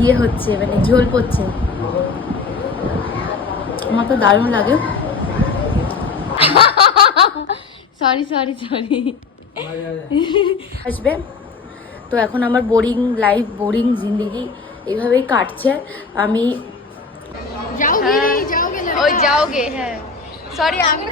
ইয়ে হচ্ছে, মানে ঝোল পড়ছে। আমার তো দারুণ লাগে। সরি সরি সরি আসবে। তো এখন আমার বোরিং লাইফ, বোরিং জিন্দগি এইভাবেই কাটছে। আমি ওই যাওগে, হ্যাঁ সরি আমি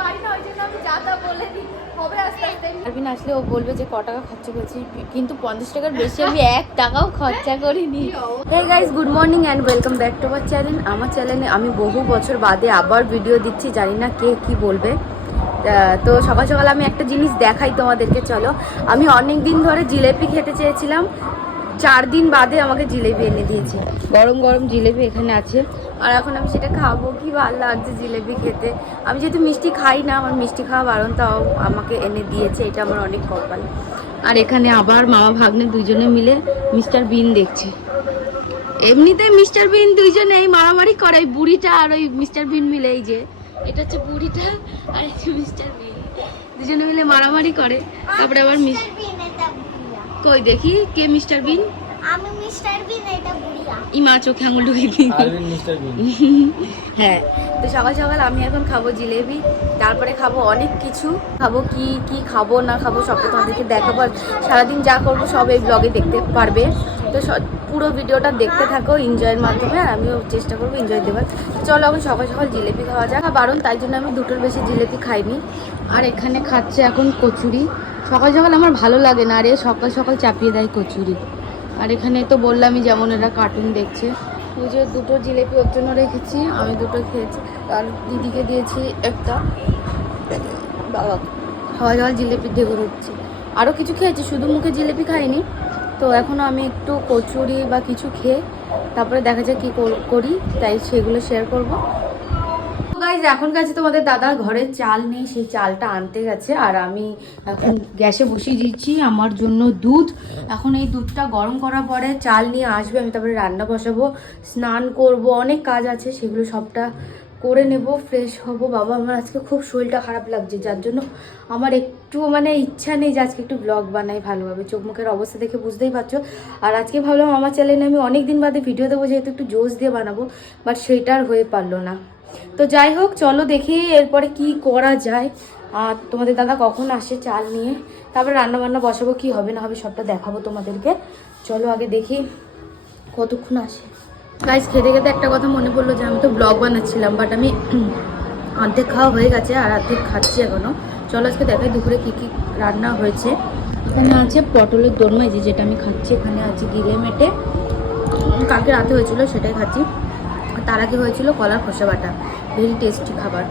পারি না, ওই জন্য আমি যা তা বলে দিই, হবে আস্তে আস্তে। আরবিন আসলে ও বলবে যে ক টাকা খরচা করেছি, কিন্তু 50 টাকার বেশি আমি 1 টাকাও খরচা করিনি। Hey guys, good morning and welcome back to our channel. আমার চ্যানেলে আমি বহু বছর বাদে আবার ভিডিও দিচ্ছি, জানি না কে কি বলবে। তো সকাল সকাল আমি একটা জিনিস দেখাই তোমাদেরকে, চলো। আমি অনেক দিন ধরে জিলেপি খেতে চেয়েছিলাম, 4 দিন বাদে আমাকে জিলেপি এনে দিয়েছে। গরম গরম জিলেপি এখানে আছে, আর এখন আমি সেটা খাবো। কি ভালো লাগছে জিলেপি খেতে। আমি যেহেতু মিষ্টি খাই না, আমার মিষ্টি খাওয়া বারণ, তাও আমাকে এনে দিয়েছে, এটা আমার অনেক কপাল। আর এখানে আবার মামা ভাগ্নে দুইজনে মিলে মিস্টার বিন দেখছে। এমনিতে মিস্টার বিন দুইজনেই মারামারি করে, ওই বুড়িটা আর ওই মিস্টার বিন মিলে। এই যে এটা হচ্ছে বুড়িটা আর হচ্ছে মিস্টার বিন, দুজনে মিলে মারামারি করে। তারপরে আবার কই দেখি কে মিস্টার বিন? আমি মিস্টার বিন, এটা বুড়িয়া। ইমা চোখে আঙুল ঢুকিয়ে দিই। হ্যাঁ, তো সকাল সকাল আমি এখন খাবো জিলেবি, তারপরে খাবো অনেক কিছু। খাবো কি কি খাবো না খাবো সবটা তোমাদেরকে দেখাবো। সারাদিন যা করবো সব এই ব্লগে দেখতে পারবে। তো পুরো ভিডিওটা দেখতে থাকো এনজয়ের মাধ্যমে, আর আমিও চেষ্টা করবো এনজয় দেওয়ার। চলো এখন সকাল সকাল জিলেপি খাওয়া যাক, বারণ তাই জন্য আমি 2টোর বেশি জিলেপি খাইনি। আর এখানে খাচ্ছে এখন কচুরি। সকাল সকাল আমার ভালো লাগে না, আরে সকাল সকাল চাপিয়ে দেয় কচুরি। আর এখানে তো বললামই, যেমন এরা কার্টুন দেখছে। ওই যে 2টো জিলেপি ওর জন্য রেখেছি, আমি 2টো খেয়েছি, আর দিদিকে দিয়েছি একটা। বাবা সকাল সকাল জিলেপি ঢেকে হচ্ছে। আরও কিছু খেয়েছি, শুধু মুখে জিলেপি খাইনি। তো এখনও আমি একটু কচুরি বা কিছু খেয়ে তারপরে দেখা যায় কী করি, তাই সেগুলো শেয়ার করবো। গাইজ এখন গেছে তোমাদের দাদা, ঘরে চাল নেই, সেই চালটা আনতে গেছে। আর আমি এখন গ্যাসে বসিয়ে দিচ্ছি আমার জন্য দুধ। এখন এই দুধটা গরম করার পরে চাল নিয়ে আসবে, আমি তারপরে রান্না বসাবো, স্নান করব, অনেক কাজ আছে, সেগুলো সবটা করে নেব, ফ্রেশ হব। বাবা আমার আজকে খুব শরীরটা খারাপ লাগছে, যার জন্য আমার একটু মানে ইচ্ছা নেই যে আজকে একটু ব্লগ বানাই ভালোভাবে। চোখ মুখের অবস্থা দেখে বুঝতেই পারছো। আর আজকে ভাবলাম আমার চ্যানেলে আমি অনেক দিন বাদে ভিডিও দেবো, যেহেতু একটু জোশ দিয়ে বানাবো, বাট সেটা আর হয়ে পারলো না। তো যাই হোক, চলো দেখি এরপরে কি করা যায়। আর তোমাদের দাদা কখন আসে চাল নিয়ে, তারপরে রান্না বান্না বসাবো, কি হবে না হবে সবটা দেখাবো তোমাদেরকে। চলো আগে দেখি কতক্ষণ আসে। গাইস খেতে খেতে একটা কথা মনে পড়লো, যে আমি তো ব্লগ বানাচ্ছিলাম, বাট আমি অর্ধেক খাওয়া হয়ে গেছে আর অর্ধেক খাচ্ছি এখনো। চলো আজকে দেখাই দুপুরে কি কি রান্না হয়েছে। এখানে আছে পটলের দোরমা, যেটা আমি খাচ্ছি। এখানে আছে গিলে মেটে, কালকে রাতে হয়েছিল সেটাই খাচ্ছি। তার আগে হয়েছিল কলার খোসা বাটা, ভেরি টেস্টি খাবার।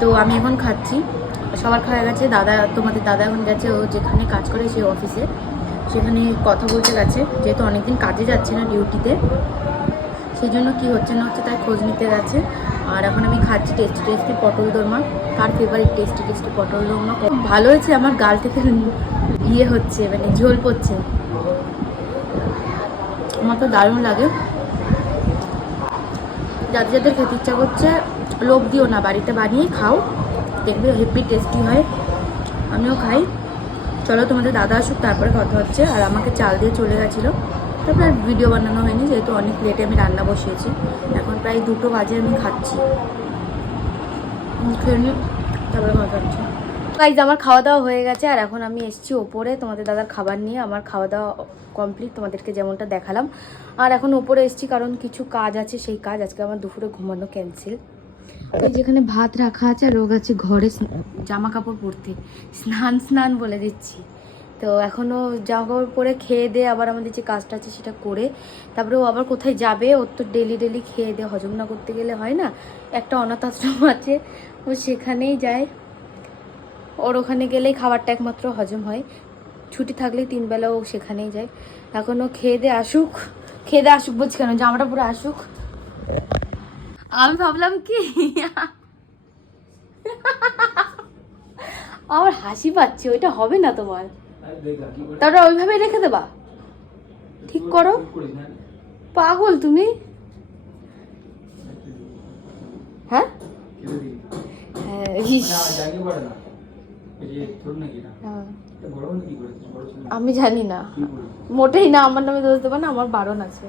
তো আমি এখন খাচ্ছি, সবার খাওয়া গেছে। দাদা, তোমাদের দাদা এখন গেছে ও যেখানে কাজ করে সেই অফিসে, সেখানে কথা বলতে গেছে, যেহেতু অনেকদিন কাজে যাচ্ছে না ডিউটিতে, সেই জন্য কী হচ্ছে না হচ্ছে তাই খোঁজ নিতে গেছে। আর এখন আমি খাচ্ছি টেস্টি টেস্টি পটল দোরমা। কার ফেভারিট টেস্টি টেস্টি পটল দোরমা? খুব ভালো হয়েছে। আমার গাল থেকে ইয়ে হচ্ছে, মানে ঝোল পড়ছে। আমার তো দারুণ লাগে। যাদের যাদের খেতে ইচ্ছা করছে লোভ দিও না, বাড়িতে বানিয়ে খাও, দেখবে হেভি টেস্টি হয়। আমিও খাই। চলো তোমাদের দাদা আসুক, তারপরে কথা হচ্ছে। আর আমাকে চাল দিয়ে চলে গেছিলো, তারপরে আর ভিডিও বানানো হয়নি, যেহেতু অনেক লেটে আমি রান্না বসিয়েছি। এখন প্রায় 2টো বাজে, আমি খাচ্ছি, খেয়ে নিই, তারপরে কথা হচ্ছে। গাইজ আমার খাওয়া দাওয়া হয়ে গেছে, আর এখন আমি এসেছি ওপরে তোমাদের দাদার খাবার নিয়ে। আমার খাওয়া দাওয়া কমপ্লিট, তোমাদেরকে যেমনটা দেখালাম। আর এখন ওপরে এসেছি কারণ কিছু কাজ আছে, সেই কাজ আজকে আমার দুপুরে ঘুমানো ক্যান্সেল। ওই যেখানে ভাত রাখা আছে, আর রোগ আছে ঘরে জামা কাপড় পরতে, স্নান বলে দিচ্ছি। তো এখনও জামা কাপড় পরে খেয়ে দিয়ে আবার আমাদের যে কাজটা আছে সেটা করে, তারপরে ও আবার কোথায় যাবে। ওর তো ডেলি খেয়ে দিয়ে হজম না করতে গেলে হয় না। একটা অনাথ আশ্রম আছে, ও সেখানেই যায়। ওর ওখানে গেলেই খাবারটা একমাত্র হজম হয়, ছুটি থাকলেই 3 বেলা ও সেখানেই যায়। এখনও খেয়ে দিয়ে আসুক বলছি কেন, জামাটা পুরো আসুক। আমি ভাবলাম কি আমার হাসি পাচ্ছে, ওইটা হবে না তোমার, তারপরে ওইভাবে রেখে দেবা, ঠিক করো। পাগল তুমি, হ্যাঁ আমি জানি না, মোটেই না, আমার নামে দোষ দেবো না, আমার বারণ আছে।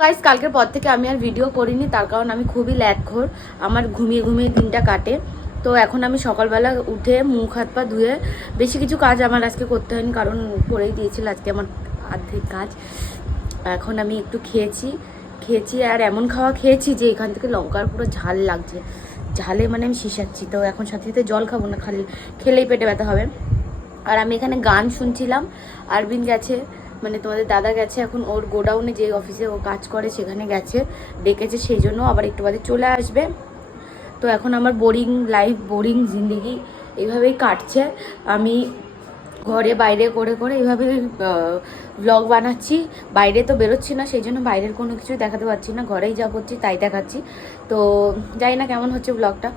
গাইস কালকের পর থেকে আমি আর ভিডিও করিনি, তার কারণ আমি খুবই ল্যাটখোর, আমার ঘুমিয়ে ঘুমিয়ে দিনটা কাটে। তো এখন আমি সকালবেলা উঠে মুখ হাত পা ধুয়ে, বেশি কিছু কাজ আমার আজকে করতে হয়নি, কারণ করেই দিয়েছিল আজকে আমার অর্ধেক কাজ। এখন আমি একটু খেয়েছি আর এমন খাওয়া খেয়েছি যে এখান থেকে লঙ্কার পুরো ঝাল লাগছে, ঝালে মানে আমি শিশাচ্ছি। তো এখন সাথে সাথে জল খাবো না, খেলেই পেটে ব্যথা হবে। আর আমি এখানে গান শুনছিলাম। আরবিন গেছে, মানে তোমাদের দাদা গেছে এখন ওর গোডাউনে, যে অফিসে ও কাজ করে সেখানে গেছে, ডেকেছে, সেই জন্য আবার একটু বাদে চলে আসবে। তো এখন আমার বোরিং লাইফ, বোরিং জিন্দেগি এইভাবেই কাটছে। আমি ঘরে বাইরে করে করে এইভাবে ব্লগ বানাচ্ছি, বাইরে তো বেরোচ্ছি না, সেই জন্য বাইরের কোনো কিছু দেখাতে পারছি না, ঘরেই যা করছি তাই দেখাচ্ছি। তো জানি না কেমন হচ্ছে ব্লগটা,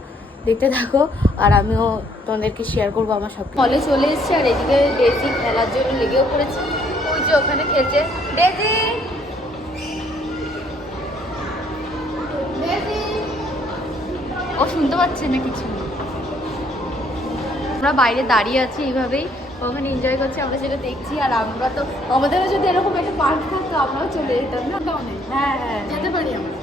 দেখতে থাকো। আর আমিও তোমাদেরকে শেয়ার করবো আমার সব। হলে চলে এসেছি আর এদিকে ডেজি খেলার জন্য লেগেও পড়েছি, ওই যে ওখানে খেলছে ডেজি। ও শুনতে পাচ্ছে না কিছু। আমরা বাইরে দাঁড়িয়ে আছি এইভাবেই, ওখানে এনজয় করছি, আমরা সেটা দেখছি। আর আমরা তো, আমাদেরও যদি এরকম একটা পার্ক থাকতো আমরাও চলে যেতাম না। হ্যাঁ হ্যাঁ যেতে পারি আমরা।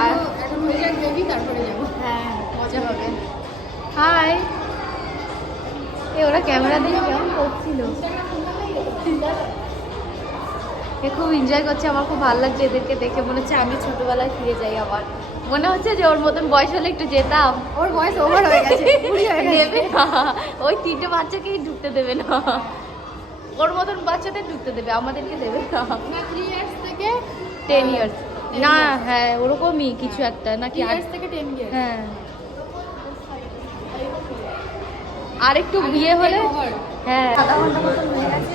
আর এখন হয়ে যাক বেবি, তারপরে যাবো। হ্যাঁ মজা হবে। হাই, এ ওরা ক্যামেরা দিয়ে কেমন করছিল, এ খুব এনজয় করছে, আমার খুব ভালো লাগছে এদেরকে দেখে, মনে হচ্ছে আমি ছোটবেলায় ফিরে যাই। আবার মনে হচ্ছে যে ওর মতন বয়স হলে একটু যেতাম। ওর বয়স ওভার হয়ে গেছে, দেবে না, ওই 3টে বাচ্চাকেই ঢুকতে দেবে না, ওর মতন বাচ্চাদের ঢুকতে দেবে, আমাদেরকে দেবে না। 3 ইয়ার্স থেকে 10 ইয়ার্স না, হ্যাঁ ওরকমই কিছু একটা নাকি, 3 ইয়ার্স থেকে 10 ইয়ার্স। হ্যাঁ আর একটু বিয়ে হলে, হ্যাঁ আধা ঘন্টা মতন হয়ে গেছে।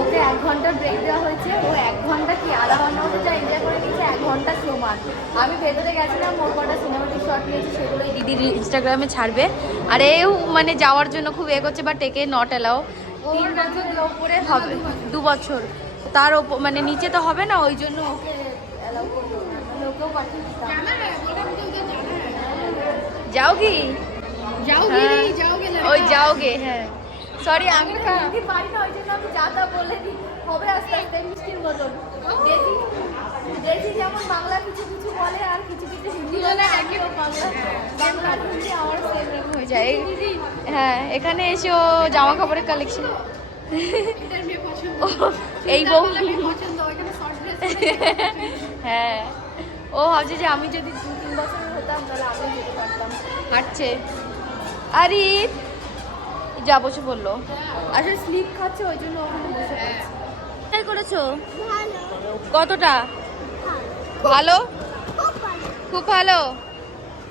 ওকে 1 ঘন্টা ব্রেক দেওয়া হয়েছে, ও 1 ঘন্টা কি আধা ঘন্টা মতো যা এনজয় করে নিয়েছে, 1 ঘন্টা সমান। আমি ভেতরে গেছিলাম, ওর কটা সিনেমাটিক শট নিয়েছি, সেগুলো দিদির ইনস্টাগ্রামে ছাড়বে। আর এও মানে যাওয়ার জন্য খুব করছে, বাট একে নট অ্যালাউ। 3 বছর উপরে হবে, 2 বছর তার ওপর, মানে নিচে তো হবে না, ওই জন্য ওকে অ্যালাউ করলো না, নাহলে ওকেও পাঠিয়ে দিতাম। যাওগি ওই যাওগে, হ্যাঁ সরি আমি হিন্দি পারি না, ওই জন্য আমি যা তা বলে দিই, হবে আস্তে আস্তে মিষ্টির মতন। দেশি যেমন বাংলা কিছু কিছু বলে, আর কিছু কিছু হিন্দি বলে, আমিও বাংলা আর হিন্দি আমার সেম রকম হয়ে যায়। হ্যাঁ এখানে এসে ও জামা কাপড়ের কালেকশন, এই বউ হ্যাঁ, ও ভাবছে যে আমি যদি 2-3 বছরের হতাম তাহলে আমি যেতে পারতাম। হাঁটছে, আরে যা বসে বললো, আসলে স্লিপ খাচ্ছে ওই জন্য ওখানে বসে পড়ছে। ট্রাই করেছো? কতটা ভালো? খুব ভালো।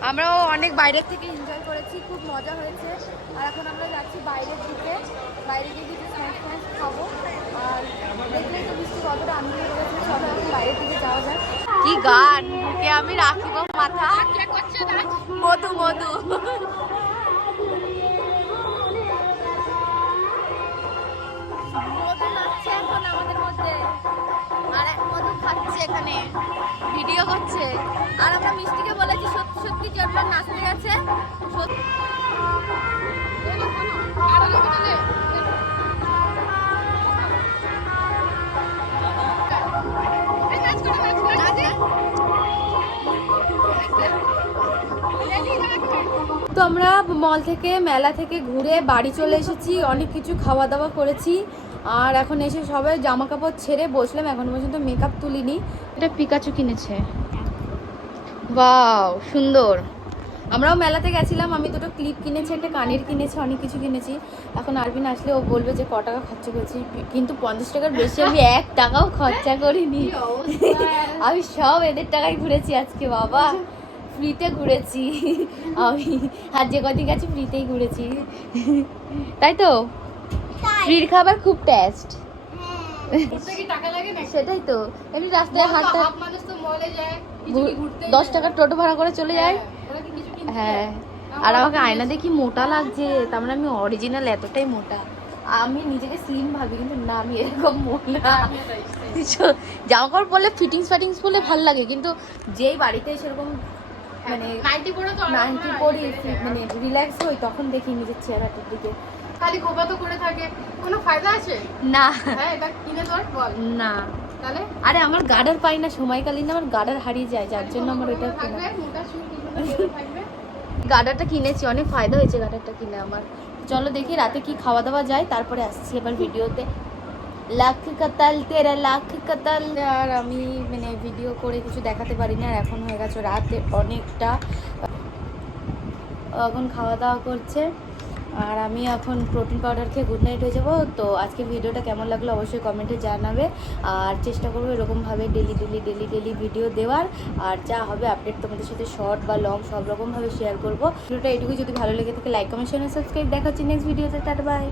আমরাও অনেক বাইরের থেকে এনজয় করেছি, খুব মজা হয়েছে। আর এখন আমরা যাচ্ছি বাইরের দিকে, বাইরে গিয়ে কিছু স্ন্যাক্স খাবো। আর দেখলেই তো বৃষ্টি কতটা আনন্দ করেছে, সবাই এখন বাইরের দিকে যাওয়া যায়। কি গান, বুকে আমি রাখিব মাথা, মধু মধু। মধু নাচছে এখন আমাদের মধ্যে, আর এক মধু খাচ্ছে এখানে, ভিডিও করছে। আর আমরা মিষ্টিকে বলেছি সত্যি সত্যি জন্মার নাচতে গেছে। তো আমরা মল থেকে, মেলা থেকে ঘুরে বাড়ি চলে এসেছি, অনেক কিছু খাওয়া দাওয়া করেছি। আর এখন এসে সবাই জামা কাপড় ছেড়ে বসলাম, এখন পর্যন্ত মেকআপ তুলিনি। এটা পিকাচু কিনেছে, বাও সুন্দর। আমরাও মেলাতে গেছিলাম, আমি 2টো ক্লিপ কিনেছি, একটা কানের কিনেছি, অনেক কিছু কিনেছি। এখন আরবিন আসলে ও বলবে যে ক টাকা খরচা করেছি, কিন্তু 50 টাকার বেশি আমি 1 টাকাও খরচা করিনি। আমি সব এদের টাকায় ঘুরেছি আজকে, বাবা ফ্রিতে ঘুরেছি আমি, আর যে কদিন গেছি ফ্রিতেই ঘুরেছি, তাই তো? ফ্রির খাবার খুব টেস্ট। সেটাই তো, একটু রাস্তায় হাঁটতে 10 টাকার টোটো ভাড়া করে চলে যায়। হ্যাঁ, আর আমাকে আয়না দেখি মোটা লাগছে, তার মানে আমি অরিজিনাল এতটাই মোটা। আমি নিজেকে স্লিম ভাবি, কিন্তু না আমি এরকম মোটা। জামা কাপড় পরলে ফিটিংস বলে ভালো লাগে, কিন্তু যেই বাড়িতে সেরকম মানে নাইটি পরে তো আর নাইটি আমরা পরি ইয়ে হয়ে মানে রিল্যাক্স হই তখন দেখি নিজের চেহারাটার দিকে। খালি খোপা তো করে থাকে, কোনো ফায়দা আছে? না হ্যাঁ, এটা কিনে তোর বল। না, তাহলে আরে আমার গার্ডার পাই না, সময়কালীন আমার গার্ডার হারিয়ে যায়, যার জন্য আমার ওইটা কেনা। থাকবে, মোটা চুল কিছুটা থাকবে। গার্ডারটা কিনেছি, অনেক ফায়দা হয়েছে গার্ডারটা কিনে আমার। চলো দেখি রাতে কি খাওয়া দাওয়া যায়, তারপরে আসছি এবার ভিডিওতে। লাখ কাতাল তেরা লাখ কাতাল। আর আমি মানে ভিডিও করে কিছু দেখাতে পারি না, আর এখন হয়ে গেছে রাতে অনেকটা। এখন খাওয়া দাওয়া করছে আর আমি এখন প্রোটিন পাউডার খেয়ে গুড নাইট হয়ে যাবো। তো আজকে ভিডিওটা কেমন লাগলো অবশ্যই কমেন্টে জানাবে, আর চেষ্টা করবো এরকমভাবে ডেলি ভিডিও দেওয়ার, আর যা হবে আপডেট তোমাদের সাথে শর্ট বা লং সব রকমভাবে শেয়ার করবো। ভিডিওটা এটুকু, যদি ভালো লেগে থাকে লাইক কমেন্ট শেয়ার সাবস্ক্রাইব। দেখা হচ্ছে নেক্সট ভিডিওতে, টাটা বাই।